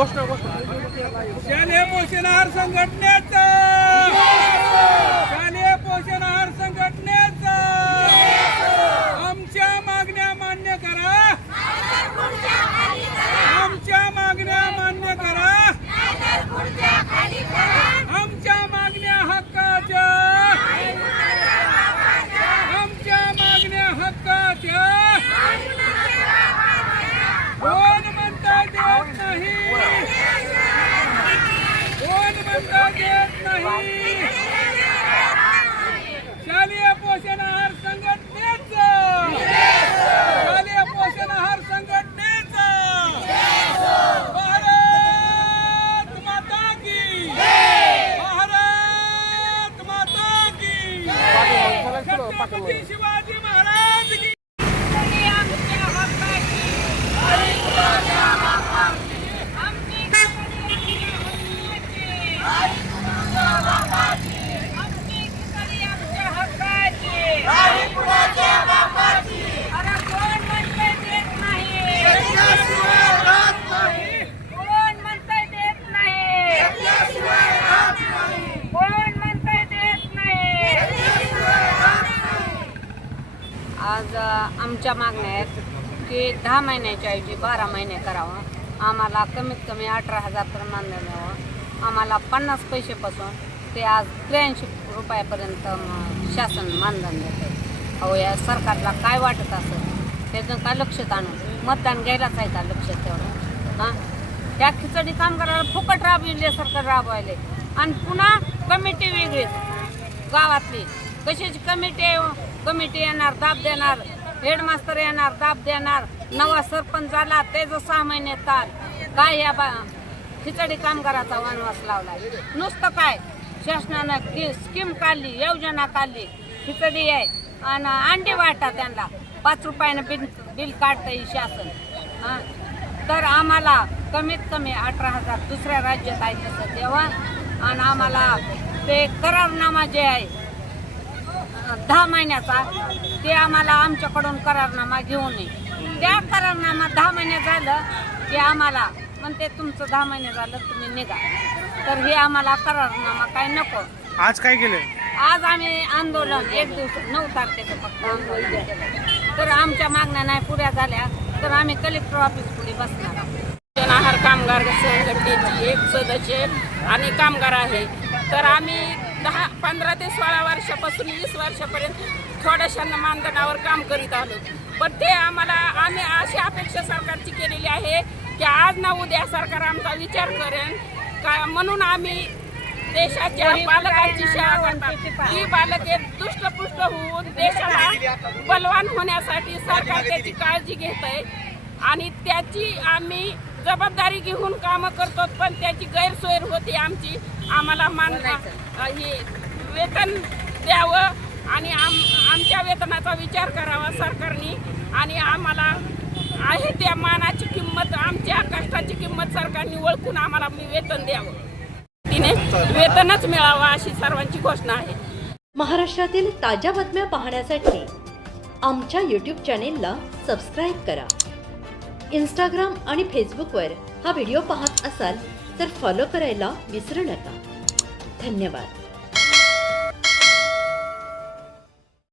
शालेय पोषण आहार संघटनेचा शालेय पोषण आहार संघटनेचा आमच्या मागण्या मान्य करा, आमच्या मागण्या मान्य करा, आमच्या मागण्या हक्काच्या, आमच्या मागण्या हक्काच्या. कोण म्हणता देत नाही, कोण म्हणता देत नाही. शालेय पोषण आहार संघटनेचा, शालेय पोषण आहार संघटनेचा भारत माता की, भारत माता की, छत्रपती शिवाजी महाराज की. आज आमच्या मागण्या आहेत की 10 महिन्याच्या ऐवजी 12 महिने करावं. आम्हाला कमीत कमी 18,000 तर मानधन द्यावं. आम्हाला 50 पैसेपासून ते आज 83 रुपयापर्यंत शासन मानधन देतं. अहो, या सरकारला काय वाटत असेल त्याचं काय लक्षात आणून मतदान घ्यायलाच आहे का लक्षात तेवढं? हां, त्या खिचडी कामगाराला फुकट राबविले सरकार राबवायले आणि पुन्हा कमिटी वेगळीच गावातली. कशाची कमिटी येणार, दाब देणार, हेडमास्तर येणार, दाब देणार. नवा सरपंच झाला त्याचं 6 महिने ताल. काय या खिचडी कामगाराचा वनवास लावला. नुसतं काय शासनानं स्कीम काढली, योजना काढली, खिचडी आहे आणि अंडी वाटा त्यांना 5 रुपयानं बिल काढतं शासन. हां, तर आम्हाला कमीत कमी 18,000 दुसऱ्या राज्यात आहे तसं द्यावा. आणि आम्हाला ते करारनामा जे आहे 10 महिन्याचा ते आम्हाला आमच्याकडून करारनामा घेऊन ये. त्या करारनामा 10 महिने झालं की आम्हाला म्हणते तुमचं 10 महिने झालं तुम्ही निघा. तर हे आम्हाला करारनामा काय नको. आज काय केलं? आज आम्ही आंदोलन 1 दिवस 9 तारखेचं फक्त आंदोलन केलं. तर आमच्या मागण्या नाही पुऱ्या झाल्या तर आम्ही कलेक्टर ऑफिस पुढे बसणार. पोषण आहार कामगार संघटनेची एक सदस्य आणि कामगार आहे. तर आम्ही 15 ते 16 वर्षापासून 20 वर्षापर्यंत थोड्याशा मानधनावर काम करीत आलो. पण ते आम्ही अशी अपेक्षा सरकारची केलेली आहे की आज ना उद्या सरकार आमचा विचार करेन का, म्हणून आम्ही देशाच्या बालकांची सेवा करतात. ही बालके दुष्टपुष्ट होऊन देशाला बलवान होण्यासाठी सरकार त्याची काळजी घेत आहे आणि त्याची आम्ही जबाबदारी घेऊन कामं करतो. पण त्याची गैरसोय होती आमची. आम्हाला हे वेतन द्यावं आणि आमच्या वेतनाचा विचार करावा सरकारने आणि आम्हाला आहे त्या मानाची किंमत, आमच्या कष्टाची किंमत सरकारने ओळखून आम्हाला वेतन द्यावं. तिने वेतनच मिळावं अशी सर्वांची घोषणा आहे. महाराष्ट्रातील ताज्या बातम्या पाहण्यासाठी आमच्या YouTube चॅनेलला सबस्क्राईब करा. इंस्टाग्राम आणि फेसबुकवर हा व्हिडिओ पाहत असाल तर फॉलो करायला विसरू नका. धन्यवाद.